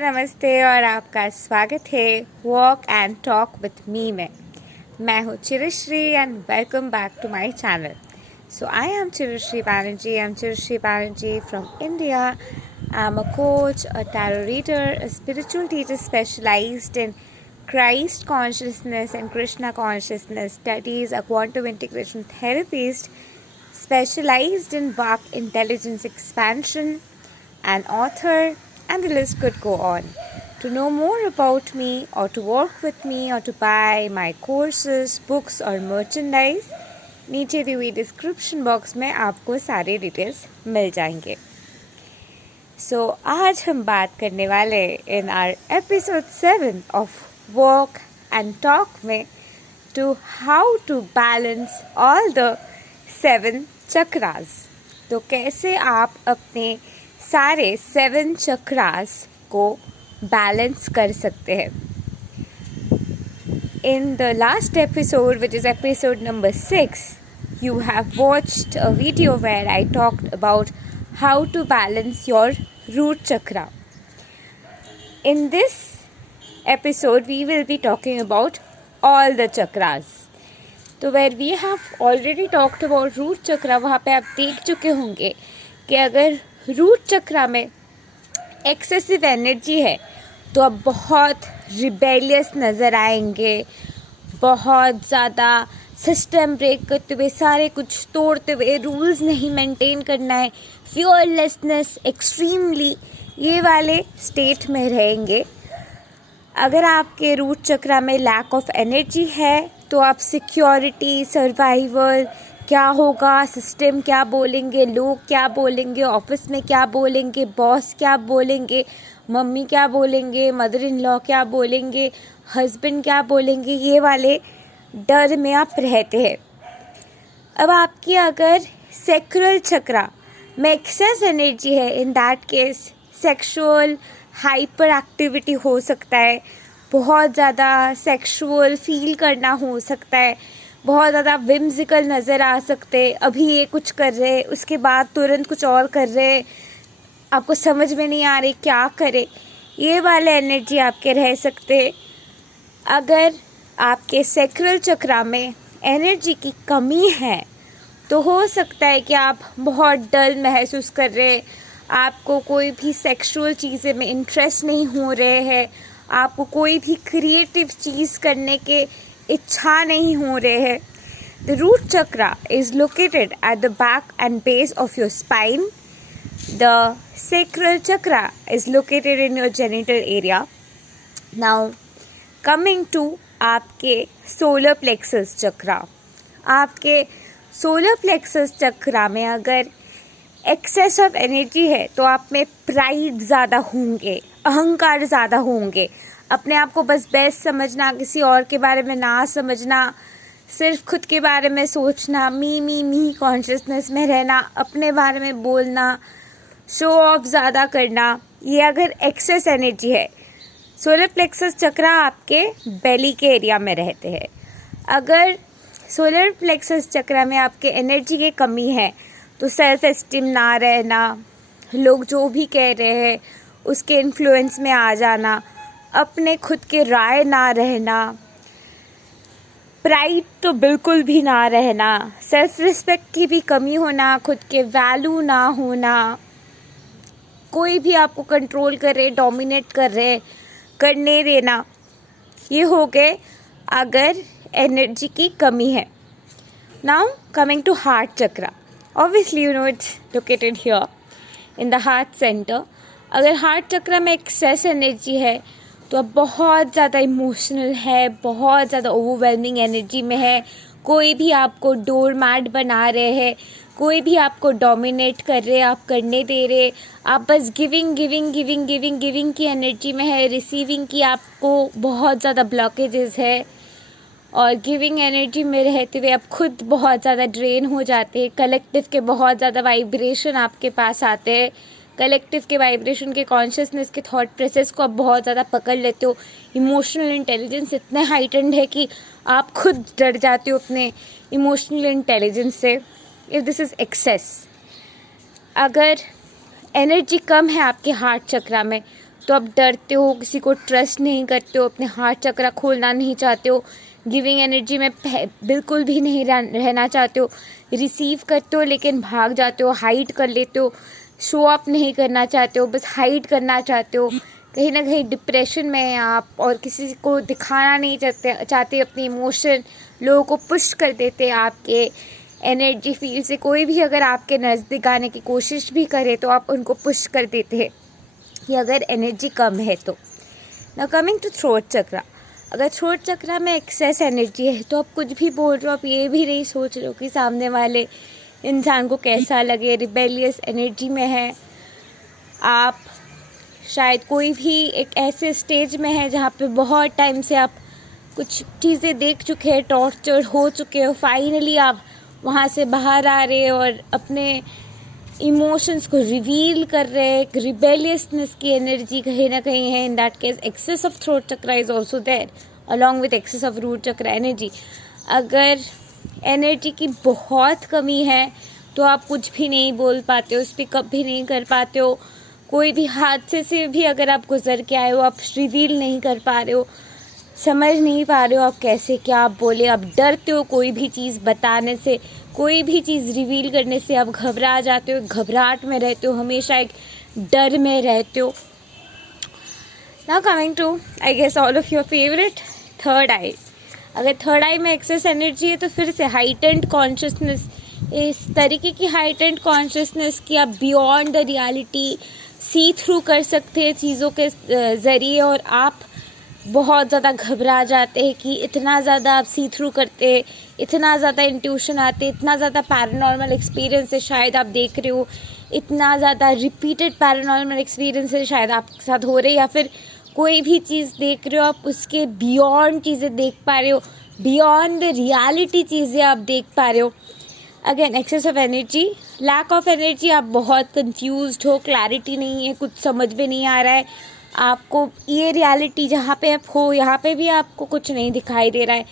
नमस्ते और आपका स्वागत है walk and talk with me में। मैं हूँ Chirushree and welcome back to my channel. So I am Chirushree Banerjee from India. I'm a coach, a tarot reader, a spiritual teacher specialized in Christ consciousness and Krishna consciousness studies, a quantum integration therapist specialized in Vak intelligence expansion, an author, and the list could go on. To know more about me or to work with me or to buy my courses, books or merchandise, नीचे दी हुई description box में आपको सारे details मिल जाएंगे। सो आज हम बात करने वाले in our episode 7 of walk and talk में to how to balance all the 7 chakras. तो कैसे आप अपने सारे 7 चक्रास को बैलेंस कर सकते हैं। In the last episode, which is episode number 6, you have watched a video where I talked about how to balance your root chakra. In this episode, we will be talking about all the chakras. तो where we have already talked about root chakra, वहाँ पे आप देख चुके होंगे कि अगर root चक्रा में एक्सेसिव एनर्जी है तो आप बहुत रिबेलियस नज़र आएंगे, बहुत ज़्यादा सिस्टम ब्रेक करते हुए, सारे कुछ तोड़ते हुए, रूल्स नहीं मेंटेन करना है, फियरलेसनेस एक्सट्रीमली, ये वाले स्टेट में रहेंगे। अगर आपके रूट चक्रा में लैक ऑफ एनर्जी है तो आप सिक्योरिटी, सर्वाइवल, क्या होगा, सिस्टम क्या बोलेंगे, लोग क्या बोलेंगे, ऑफिस में क्या बोलेंगे, बॉस क्या बोलेंगे, मम्मी क्या बोलेंगे, मदर इन लॉ क्या बोलेंगे, हस्बैंड क्या बोलेंगे, ये वाले डर में आप रहते हैं। अब आपकी अगर सेक्रल चक्रा में एक्सेस एनर्जी है, in that case sexual hyper activity हो सकता है, बहुत ज़्यादा सेक्सुअल फील करना हो सकता है, बहुत ज़्यादा विम्सिकल नज़र आ सकते, अभी ये कुछ कर रहे, उसके बाद तुरंत कुछ और कर रहे, आपको समझ में नहीं आ रही क्या करे, ये वाले एनर्जी आपके रह सकते। अगर आपके सेक्रल चक्रा में एनर्जी की कमी है तो हो सकता है कि आप बहुत डल महसूस कर रहे, आपको कोई भी सेक्सुअल चीज़ें में इंटरेस्ट नहीं हो रहे हैं, आपको कोई भी क्रिएटिव चीज़ करने के इच्छा नहीं हो रहे हैं। The root chakra is located at the back and base of your spine. The sacral chakra is located in your genital area. Now coming to आपके solar plexus चक्रा, आपके solar plexus चक्रा में अगर excess of energy है तो आप में pride ज़्यादा होंगे, अहंकार ज़्यादा होंगे, अपने आप को बस बेस्ट समझना, किसी और के बारे में ना समझना, सिर्फ खुद के बारे में सोचना, मी कॉन्शियसनेस में रहना, अपने बारे में बोलना, शो ऑफ ज़्यादा करना, ये अगर एक्सेस एनर्जी है। सोलर प्लेक्सस चक्रा आपके बेली के एरिया में रहते हैं। अगर सोलर प्लेक्सस चक्रा में आपके एनर्जी की कमी है तो सेल्फ एस्टीम ना रहना, लोग जो भी कह रहे हैं उसके इन्फ्लुएंस में आ जाना, अपने खुद के राय ना रहना, प्राइड तो बिल्कुल भी ना रहना, सेल्फ रिस्पेक्ट की भी कमी होना, खुद के वैल्यू ना होना, कोई भी आपको कंट्रोल कर रहे, डोमिनेट कर रहे, करने देना, ये हो गए अगर एनर्जी की कमी है। Now coming to heart chakra, obviously you know it's located here in the heart centre. अगर हार्ट चक्रा में एक्सेस एनर्जी है तो आप बहुत ज़्यादा इमोशनल है, बहुत ज़्यादा ओवरवेलमिंग एनर्जी में है, कोई भी आपको डोर मैट बना रहे हैं, कोई भी आपको डोमिनेट कर रहे, आप करने दे रहे, आप बस गिविंग की एनर्जी में है, रिसीविंग की आपको बहुत ज़्यादा ब्लॉकेजेस है, और गिविंग एनर्जी में रहते हुए आप खुद बहुत ज़्यादा ड्रेन हो जाते हैं। कलेक्टिव के बहुत ज़्यादा वाइब्रेशन आपके पास आते हैं, कलेक्टिव के वाइब्रेशन के कॉन्शियसनेस के थॉट प्रोसेस को आप बहुत ज़्यादा पकड़ लेते हो। इमोशनल इंटेलिजेंस इतने हाइटेंड है कि आप खुद डर जाते हो अपने इमोशनल इंटेलिजेंस से। इफ़ दिस इज़ एक्सेस, अगर एनर्जी कम है आपके हार्ट चक्रा में तो आप डरते हो, किसी को ट्रस्ट नहीं करते हो, अपने हार्ट चक्रा खोलना नहीं चाहते हो, गिविंग एनर्जी में बिल्कुल भी नहीं रहना चाहते हो, रिसीव करते हो लेकिन भाग जाते हो, हाइड कर लेते हो, शो अप नहीं करना चाहते हो, बस हाइड करना चाहते हो, कहीं ना कहीं डिप्रेशन में हैं आप और किसी को दिखाना नहीं चाहते अपनी इमोशन, लोगों को पुश कर देते हैं आपके एनर्जी फील्ड से। कोई भी अगर आपके नज़दीक आने की कोशिश भी करे तो आप उनको पुश कर देते हैं कि अगर एनर्जी कम है तो। नाउ कमिंग टू थ्रोट चक्रा, अगर थ्रोट चक्रा में एक्सेस एनर्जी है तो आप कुछ भी बोल रहे हो, आप ये भी नहीं सोच रहे हो कि सामने वाले इंसान को कैसा लगे, रिबेलियस एनर्जी में है आप, शायद कोई भी एक ऐसे स्टेज में है जहाँ पे बहुत टाइम से आप कुछ चीज़ें देख चुके हैं, टॉर्चर हो चुके हो, फाइनली आप वहाँ से बाहर आ रहे हैं और अपने इमोशंस को रिवील कर रहे हैं। एक रिबेलियसनेस की एनर्जी कहीं ना कहीं है। In that case excess of throat chakra is also there along with excess of root chakra energy. अगर एनर्जी की बहुत कमी है तो आप कुछ भी नहीं बोल पाते हो, स्पीक अप भी नहीं कर पाते हो, कोई भी हादसे से भी अगर आप गुजर के आए हो आप रिवील नहीं कर पा रहे हो, समझ नहीं पा रहे हो आप कैसे क्या आप बोले, आप डरते हो कोई भी चीज़ बताने से, कोई भी चीज़ रिवील करने से आप घबरा जाते हो, घबराहट में रहते हो, हमेशा एक डर में रहते हो। Now coming to I guess all of your favourite third eye. अगर थर्ड आई में एक्सेस एनर्जी है तो फिर से हाइटेंड कॉन्शियसनेस, इस तरीके की हाइटेंड कॉन्शियसनेस कि आप beyond the reality see through कर सकते हैं चीज़ों के ज़रिए, और आप बहुत ज़्यादा घबरा जाते हैं कि इतना ज़्यादा आप सी थ्रू करते, इतना ज़्यादा इंट्यूशन आते, इतना ज़्यादा पैरानॉर्मल एक्सपीरियंस है शायद आप देख रहे हो, इतना ज़्यादा रिपीटेड पैरानॉर्मल एक्सपीरियंस है शायद आपके साथ हो रहे, या फिर कोई भी चीज़ देख रहे हो आप उसके बियॉन्ड चीज़ें देख पा रहे हो, बियॉन्ड द रियलिटी चीज़ें आप देख पा रहे हो। Again excess of energy, lack of energy, आप बहुत कंफ्यूज्ड हो, क्लैरिटी नहीं है, कुछ समझ में नहीं आ रहा है आपको, ये रियलिटी जहाँ पे आप हो यहाँ पे भी आपको कुछ नहीं दिखाई दे रहा है,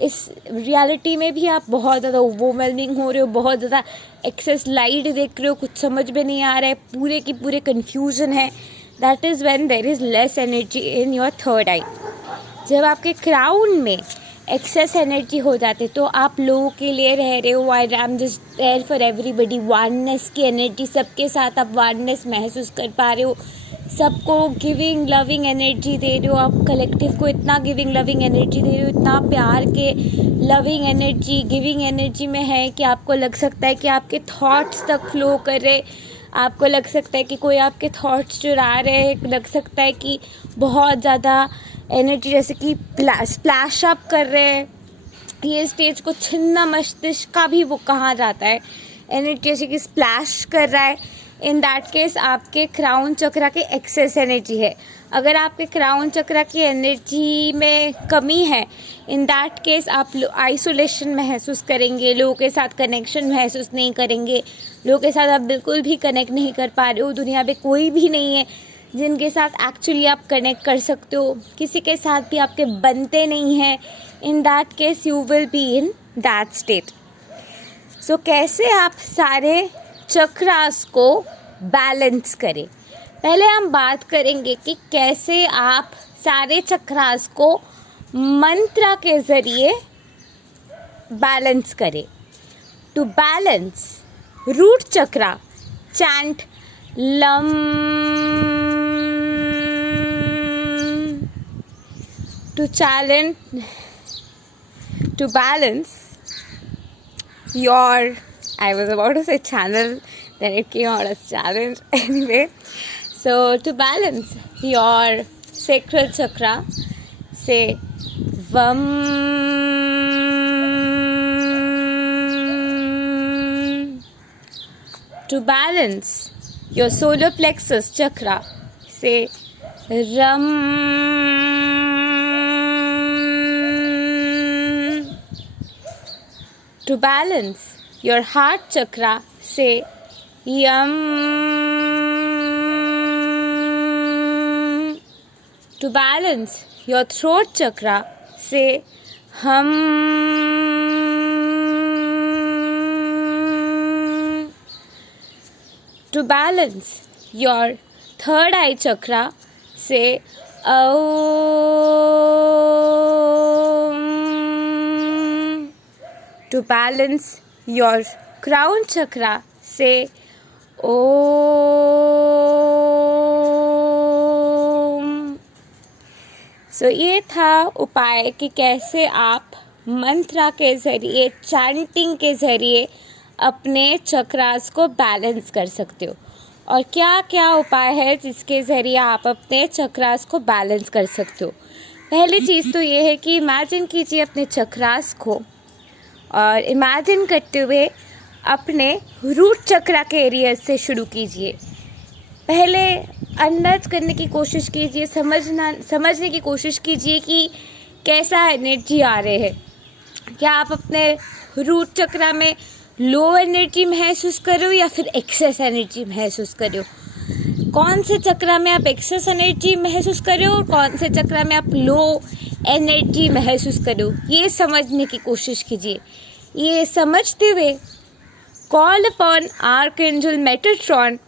इस रियलिटी में भी आप बहुत ज़्यादा ओवरवेलमिंग हो रहे हो, बहुत ज़्यादा एक्सेस लाइट देख रहे हो, कुछ समझ में नहीं आ रहा है, पूरे की पूरे कन्फ्यूज़न है। That is when there is less energy in your third eye. जब आपके क्राउन में एक्सेस एनर्जी हो जाते तो आप लोगों के लिए रह रहे हो, I am just there for everybody, oneness की एनर्जी, सबके साथ आप वाननेस महसूस कर पा रहे हो, सबको गिविंग लविंग एनर्जी दे रहे हो, आप कलेक्टिव को इतना गिविंग लविंग एनर्जी दे रहे हो, इतना प्यार के लविंग एनर्जी गिविंग एनर्जी में है कि आपको लग सकता है कि आपके थॉट्स तक फ्लो कर रहे, आपको लग सकता है कि कोई आपके थॉट्स चुरा रहे हैं, लग सकता है कि बहुत ज़्यादा एनर्जी जैसे कि स्प्लैश अप कर रहे हैं। ये स्टेज को छिन्न मस्तिष्क का भी वो कहा जाता है, एनर्जी जैसे कि स्प्लैश कर रहा है। इन दैट केस आपके क्राउन चक्रा के एक्सेस एनर्जी है। अगर आपके क्राउन चक्रा की एनर्जी में कमी है, इन दैट केस आप आइसोलेशन महसूस करेंगे, लोगों के साथ कनेक्शन महसूस नहीं करेंगे, लोगों के साथ आप बिल्कुल भी कनेक्ट नहीं कर पा रहे हो, दुनिया में कोई भी नहीं है जिनके साथ एक्चुअली आप कनेक्ट कर सकते हो, किसी के साथ भी आपके बनते नहीं हैं। In that case you will be in that state. So कैसे आप सारे चक्रास को बैलेंस करें, पहले हम बात करेंगे कि कैसे आप सारे चक्रास को मंत्र के ज़रिए बैलेंस करें। To balance root chakra, chant lam. To balance your, I was about to say channel, then it came out as challenge anyway. So to balance your sacral chakra, say Vam. To balance your solar plexus chakra, say Ram. To balance your heart chakra, say Yam. To balance your throat chakra, say Hum. To balance your third eye chakra, say Om. To balance your crown chakra, say Om. So ये था उपाय कि कैसे आप मंत्रा के ज़रिए, chanting के ज़रिए अपने चक्रास को बैलेंस कर सकते हो। और क्या क्या उपाय है जिसके ज़रिए आप अपने चक्रास को बैलेंस कर सकते हो। पहली चीज़ तो ये है कि इमेजिन कीजिए अपने चक्रास को, और इमेजिन करते हुए अपने रूट चक्रा के एरिया से शुरू कीजिए। पहले अंदाज करने की कोशिश कीजिए, समझने की कोशिश कीजिए कि कैसा एनर्जी आ रहे हैं। क्या आप अपने रूट चक्रा में लो एनर्जी महसूस कर रहे हो या फिर एक्सेस एनर्जी महसूस कर रहे हो? कौन से चक्रा में आप एक्सेस एनर्जी महसूस कर रहे हो और कौन से चक्रा में आप लो एनर्जी महसूस कर रहे हो, ये समझने की कोशिश कीजिए। ये समझते हुए call upon archangel Metatron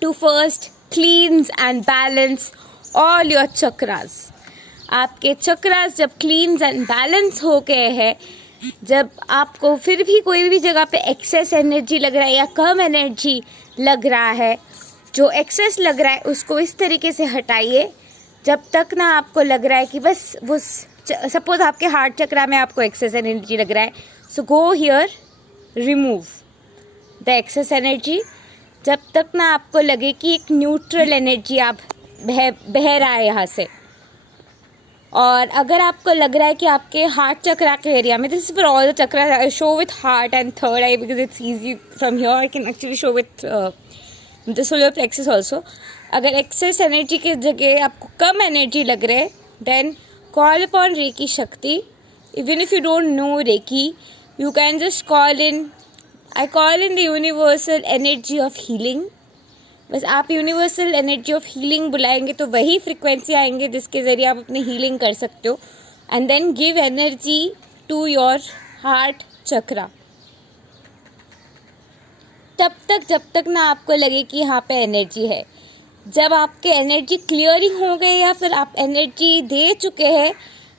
to first cleanse and balance all your chakras. आपके चक्रास जब क्लींस एंड बैलेंस हो गए हैं, जब आपको फिर भी कोई भी जगह पे एक्सेस एनर्जी लग रहा है या कम एनर्जी लग रहा है, जो एक्सेस लग रहा है उसको इस तरीके से हटाइए जब तक ना आपको लग रहा है कि बस वो, सपोज आपके हार्ट चक्रा में आपको एक्सेस एनर्जी लग रहा है, so go here, remove the excess energy. जब तक ना आपको लगे कि एक न्यूट्रल एनर्जी आप बह रहा है यहाँ से। और अगर आपको लग रहा है कि आपके हार्ट चक्रा के एरिया में, this is for all the chakra, I show with heart and third eye because it's easy from here, I can actually show with the solar plexus also. अगर एक्सेस एनर्जी के जगह आपको कम एनर्जी लग रहा है, then call upon reiki shakti. Even if you don't know reiki, you can just call in, I call in the universal energy of healing. बस आप यूनिवर्सल एनर्जी ऑफ हीलिंग बुलाएंगे तो वही फ्रिक्वेंसी आएंगे जिसके ज़रिए आप अपनी हीलिंग कर सकते हो। And then give energy to your heart chakra तब तक जब तक ना आपको लगे कि यहाँ पे एनर्जी है। जब आपके एनर्जी क्लियरिंग हो गए या फिर आप एनर्जी दे चुके हैं,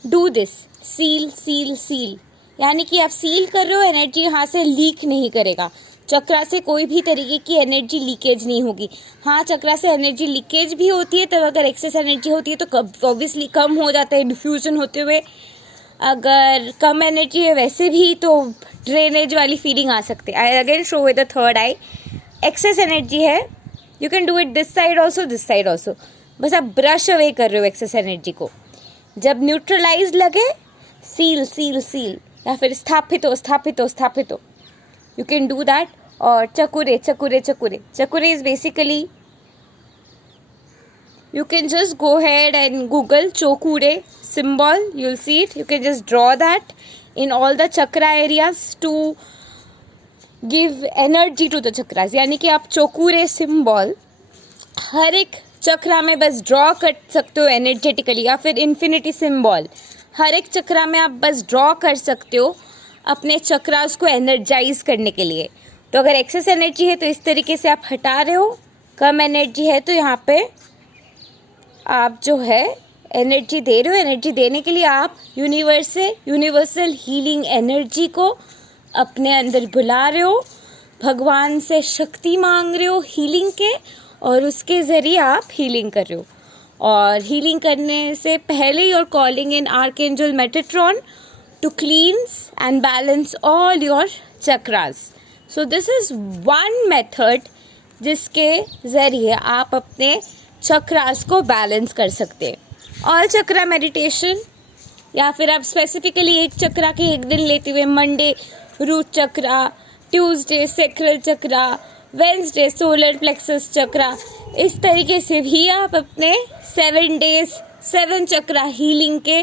do this, seal seal seal, यानी कि आप सील कर रहे हो, एनर्जी यहाँ से लीक नहीं करेगा। चक्रा से कोई भी तरीके की एनर्जी लीकेज नहीं होगी। हाँ, चक्रा से एनर्जी लीकेज भी होती है, तब अगर एक्सेस एनर्जी होती है तो ऑब्वियसली कम हो जाता है डिफ्यूजन होते हुए। अगर कम एनर्जी है वैसे भी तो ड्रेनेज वाली फीलिंग आ सकती है। I again show with the third eye, excess energy है, you can do it this side also, this side also. बस आप ब्रश अवे कर रहे हो एक्सेस एनर्जी को। जब न्यूट्रलाइज लगे, सील सील सील, या फिर स्थापित हो स्थापित हो स्थापित हो, यू कैन डू दैट। और चकुरे चकुरे चकुरे, चकुरे is basically, you can just go ahead and Google chokure symbol, you'll see it. You can just draw that in all the chakra areas to give energy to the chakras. यानी कि आप चोकुरे symbol हर एक चक्रा में बस draw कर सकते हो energetically, या फिर इन्फिनिटी सिंबल हर एक चक्रा में आप बस ड्रॉ कर सकते हो अपने चक्रास को एनर्जाइज करने के लिए। तो अगर एक्सेस एनर्जी है तो इस तरीके से आप हटा रहे हो, कम एनर्जी है तो यहाँ पे आप जो है एनर्जी दे रहे हो। एनर्जी देने के लिए आप यूनिवर्सल हीलिंग एनर्जी को अपने अंदर बुला रहे हो, भगवान से शक्ति मांग रहे हो हीलिंग के, और उसके ज़रिए आप हीलिंग कर रहे हो। और हीलिंग करने से पहले you are calling in archangel Metatron to cleanse and balance all your chakras. So this is one method जिसके ज़रिए आप अपने चक्रास को बैलेंस कर सकते हैं। ऑल चक्रा मेडिटेशन, या फिर आप स्पेसिफिकली एक चक्रा के एक दिन लेते हुए, मंडे रूट चक्रा, ट्यूसडे सेक्रल चक्रा, वेंसडे सोलर प्लेक्सस चक्रा, इस तरीके से भी आप अपने 7 days 7 चक्रा हीलिंग के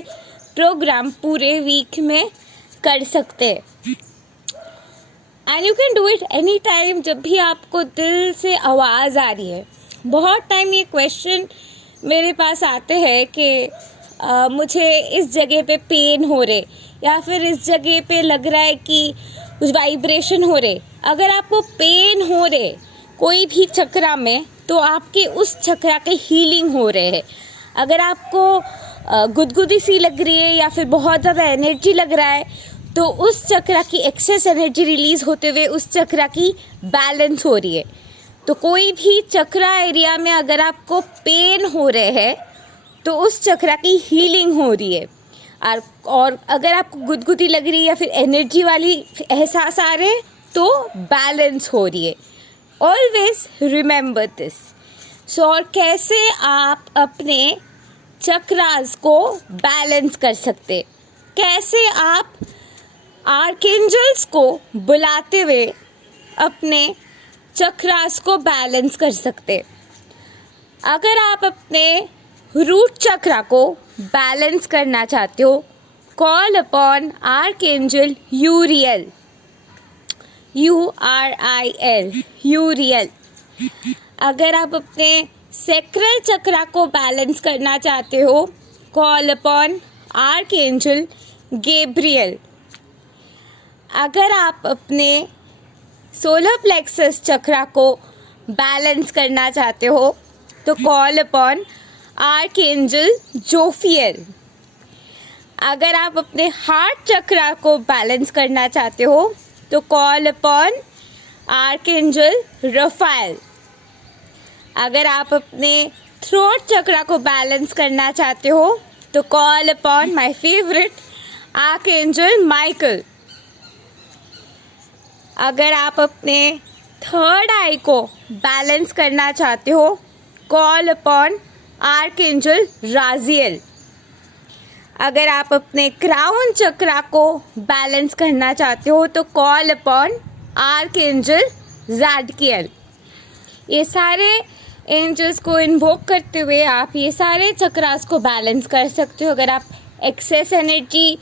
प्रोग्राम पूरे वीक में कर सकते हैं। And you can do it any time, जब भी आपको दिल से आवाज़ आ रही है। बहुत टाइम ये क्वेश्चन मेरे पास आते हैं कि मुझे इस जगह पे पेन हो रहे, या फिर इस जगह पे लग रहा है कि कुछ वाइब्रेशन हो रहे। अगर आपको पेन हो रहे कोई भी चक्रा में, तो आपके उस चक्रा के हीलिंग हो रहे हैं। अगर आपको गुदगुदी सी लग रही है या फिर बहुत ज़्यादा एनर्जी लग रहा है, तो उस चक्रा की एक्सेस एनर्जी रिलीज होते हुए उस चक्रा की बैलेंस हो रही है। तो कोई भी चक्रा एरिया में अगर आपको पेन हो रहे हैं तो उस चक्रा की हीलिंग हो रही है। और अगर आपको गुदगुदी लग रही है या फिर एनर्जी वाली एहसास आ रहे तो बैलेंस हो रही है। Always remember this. सो और कैसे आप अपने चक्रास को बैलेंस कर सकते, कैसे आप आर्कएंजल्स को बुलाते हुए अपने चक्रास को बैलेंस कर सकते। अगर आप अपने रूट चक्रा को बैलेंस करना चाहते हो, कॉल अपॉन आर्कएंजल यूरियल, URIL, यूरियल। अगर आप अपने सैक्रल चक्रा को बैलेंस करना चाहते हो, कॉल अपॉन आर्कएंजल गैब्रियल। अगर आप अपने सोलर प्लेक्सस चक्रा को बैलेंस करना चाहते हो तो कॉल अपॉन आर्कएंजल जोफियल। अगर आप अपने हार्ट चक्रा को बैलेंस करना चाहते हो तो कॉल अपॉन आर्कएंजल रफाएल। अगर आप अपने थ्रोट चक्रा को बैलेंस करना चाहते हो तो call upon my favourite archangel Michael. अगर आप अपने थर्ड आई को बैलेंस करना चाहते हो, कॉल अपॉन आर्कएंजल राजियल। अगर आप अपने क्राउन चक्रा को बैलेंस करना चाहते हो तो कॉल अपॉन आर्कएंजल ज़ाडकियल। ये सारे एंजल्स को इन्वोक करते हुए आप ये सारे चक्रास को बैलेंस कर सकते हो। अगर आप एक्सेस एनर्जी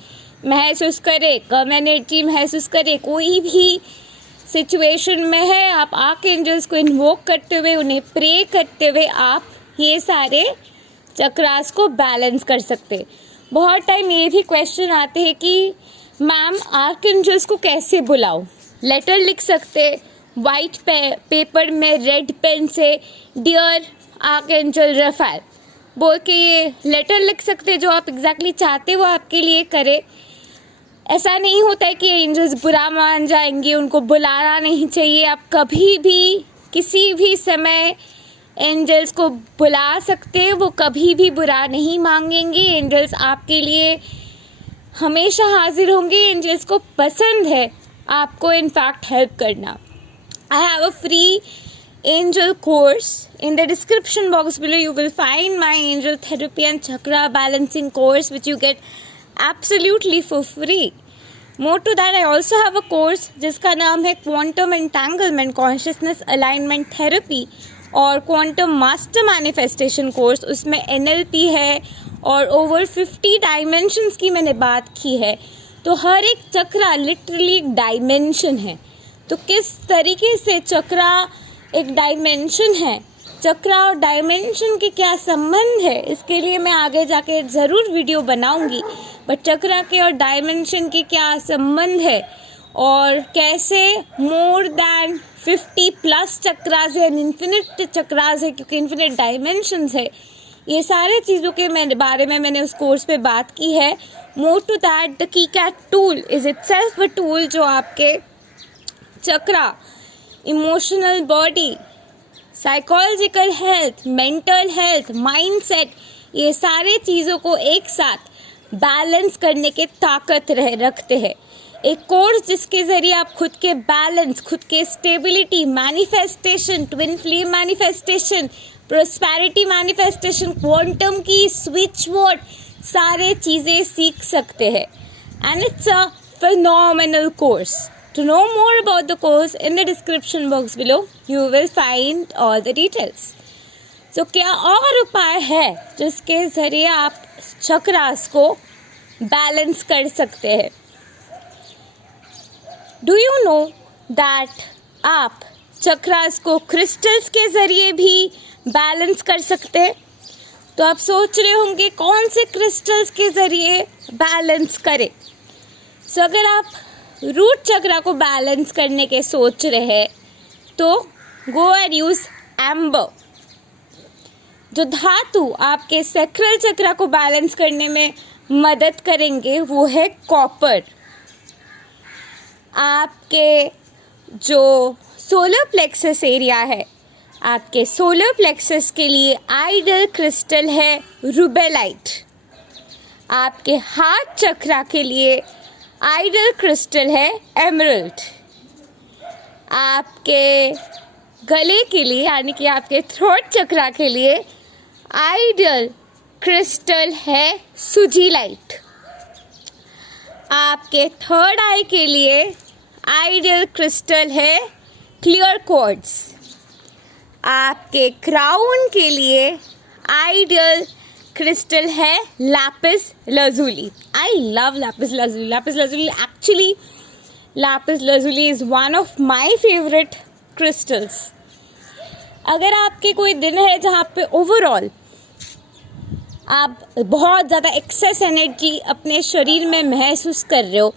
महसूस करें, कम एनर्जी महसूस करें, कोई भी सिचुएशन में है, आप आर्कएंजल्स को इन्वोक करते हुए, उन्हें प्रे करते हुए आप ये सारे चक्रास को बैलेंस कर सकते। बहुत टाइम ये भी क्वेश्चन आते हैं कि मैम आर्कएंजल्स को कैसे बुलाऊं? लेटर लिख सकते वाइट पेपर में रेड पेन से, डियर आर्कएंजल रफाएल बोल के ये लेटर लिख सकते, जो आप एग्जैक्टली चाहते हो आपके लिए करे। ऐसा नहीं होता है कि एंजल्स बुरा मान जाएंगे, उनको बुलाना नहीं चाहिए। आप कभी भी किसी भी समय एंजल्स को बुला सकते हैं, वो कभी भी बुरा नहीं मांगेंगे। एंजल्स आपके लिए हमेशा हाजिर होंगे। एंजल्स को पसंद है आपको इनफैक्ट हेल्प करना। I have a free angel course. In the description box below you will find my angel therapy and chakra balancing course, which you get absolutely for free. More to that, I also have a course जिसका नाम है Quantum Entanglement Consciousness Alignment Therapy और Quantum Master Manifestation Course। उसमें NLP है और over 50 dimensions की मैंने बात की है। तो हर एक चक्रा लिटरली एक डायमेंशन है। तो किस तरीके से चक्रा एक डायमेंशन है, चक्रा और डायमेंशन के क्या संबंध है, इसके लिए मैं आगे जाके ज़रूर वीडियो बनाऊंगी। बट चक्रा के और डायमेंशन के क्या संबंध है और कैसे मोर दैन 50+ चक्रास है, इन्फिनिट चक्रास है, क्योंकि इन्फिनिट डायमेंशंस है, ये सारे चीज़ों के बारे में मैंने उस कोर्स पे बात की है। More to that, the keycat tool is itself a tool जो आपके chakra, emotional body, psychological health, mental health, mindset, ये सारे चीज़ों को एक साथ बैलेंस करने के ताकत रखते हैं। एक कोर्स जिसके ज़रिए आप खुद के बैलेंस, खुद के stability, manifestation, twin flame manifestation, prosperity manifestation, quantum की स्विच वर्ड, सारे चीज़ें सीख सकते हैं। And it's a phenomenal course. To know more about the course, in the description box below you will find all the details. So क्या और उपाय है जिसके ज़रिए आप चक्रास को बैलेंस कर सकते हैं? Do you know that आप चक्रास को क्रिस्टल्स के ज़रिए भी बैलेंस कर सकते हैं? तो आप सोच रहे होंगे कौन से क्रिस्टल्स के ज़रिए बैलेंस करें। सो अगर आप रूट चक्रा को बैलेंस करने के सोच रहे हैं तो गो एंड यूज़ एम्बर। जो धातु आपके सैक्रल चक्र को बैलेंस करने में मदद करेंगे वो है कॉपर। आपके जो सोलर प्लेक्सस एरिया है, आपके सोलर प्लेक्सस के लिए आइडल क्रिस्टल है रूबेलाइट। आपके हार्ट चक्र के लिए आइडल क्रिस्टल है एमरल्ड। आपके गले के लिए यानी कि आपके थ्रोट चक्र के लिए आइडल क्रिस्टल है सुजीलाइट। आपके थर्ड आई के लिए आइडल क्रिस्टल है क्लियर क्वार्ट्ज। आपके क्राउन के लिए आइडल क्रिस्टल है Lapis lazuli। I love Lapis lazuli। Lapis lazuli actually Lapis lazuli is one of my favourite crystals. अगर आपके कोई दिन है जहाँ पे ओवरऑल आप बहुत ज़्यादा एक्सेस एनर्जी अपने शरीर में महसूस कर रहे हो,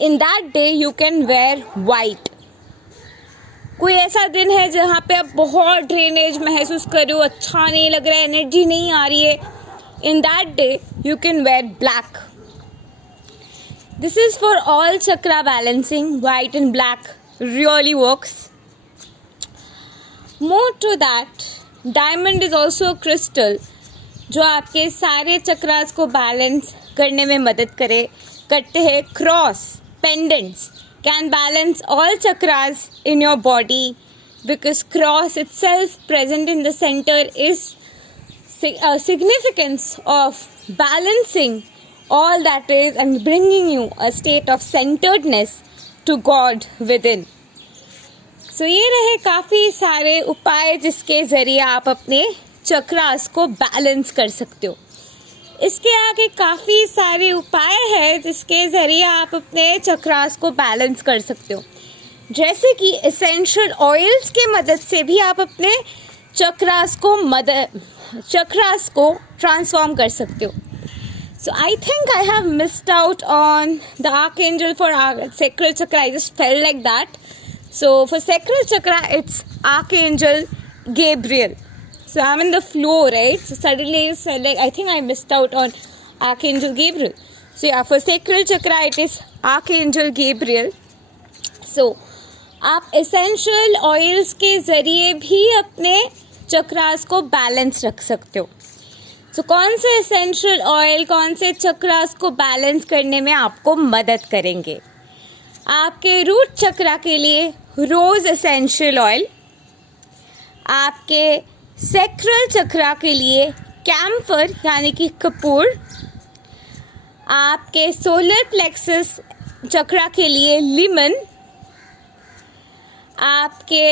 इन that day you can wear white. कोई ऐसा दिन है जहाँ पे आप बहुत ड्रेनेज महसूस कर रहे हो, अच्छा नहीं लग रहा है, एनर्जी नहीं आ रही है, in that day you can wear black. This is for all chakra balancing, white and black really works. More to that, diamond is also crystal जो आपके सारे चक्रास को बैलेंस करने में मदद करते हैं। Cross pendants can balance all chakras in your body because cross itself present in the center is a significance of balancing all that is and bringing you a state of centeredness to God within. So ये रहे काफ़ी सारे उपाय जिसके ज़रिए आप अपने चक्रास को बैलेंस कर सकते हो। इसके आगे काफ़ी सारे उपाय हैं जिसके ज़रिए आप अपने चक्रास को बैलेंस कर सकते हो, जैसे कि एसेंशियल ऑयल्स के मदद से भी आप अपने चक्रास को ट्रांसफॉर्म कर सकते हो। So I think I have missed out on the archangel for sacral chakra. I just felt like that. So for sacral chakra it's Archangel Gabriel. So I'm in the flow, right? So suddenly it's like I think I missed out on Archangel Gabriel. So yeah, for sacral chakra it is Archangel Gabriel. So आप essential oils के ज़रिए भी अपने चक्रास को balance रख सकते हो। So कौन से एसेंशियल ऑयल कौन से चक्रास को बैलेंस करने में आपको मदद करेंगे? आपके रूट चक्रा के लिए रोज़ एसेंशियल ऑयल, आपके सैक्रल चक्रा के लिए कैम्फर यानी कि कपूर, आपके सोलर प्लेक्सस चक्रा के लिए लेमन, आपके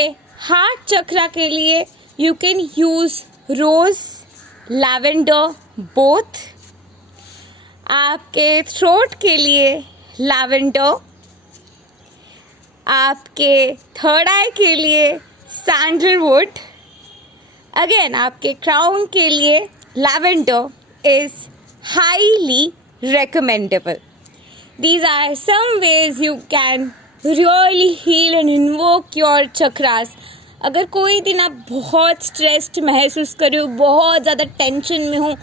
हार्ट चक्रा के लिए you can use rose lavender both, आपके थ्रोट के लिए लैवेंडर, आपके थर्ड आई के लिए सैंडलवुड, अगेन आपके क्राउन के लिए lavender is highly recommendable. These are some ways you can really heal and invoke your chakras. अगर कोई दिन आप बहुत स्ट्रेस्ड महसूस कर रहे हो, बहुत ज़्यादा टेंशन में हो,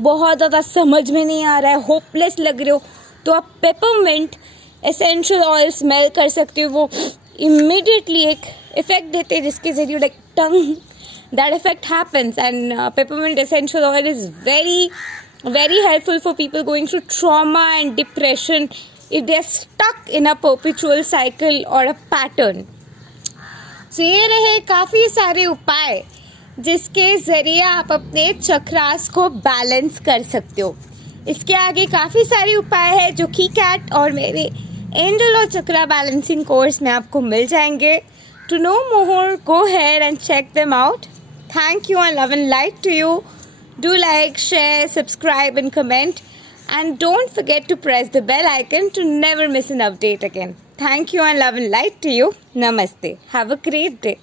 बहुत ज़्यादा समझ में नहीं आ रहा है, होपलेस लग रहे हो, तो आप पेपरमिंट एसेंशियल ऑयल स्मेल कर सकते हो। वो इमीडिएटली एक इफ़ेक्ट देते हैं जिसके ज़रिए like tongue that effect happens, and peppermint essential oil is very helpful for people going through trauma and depression if they are stuck in a perpetual cycle or a pattern. So ये रहे काफ़ी सारे उपाय जिसके ज़रिए आप अपने चक्रास को बैलेंस कर सकते हो। इसके आगे काफ़ी सारे उपाय हैं जो की कैट और मेरे एंजल और चक्रा बैलेंसिंग कोर्स में आपको मिल जाएंगे। To know more, go ahead and check them out. Thank you and love and light to you. Do like, share, subscribe and comment. And don't forget to press the bell icon to never miss an update again. Thank you and love and light to you. Namaste. Have a great day.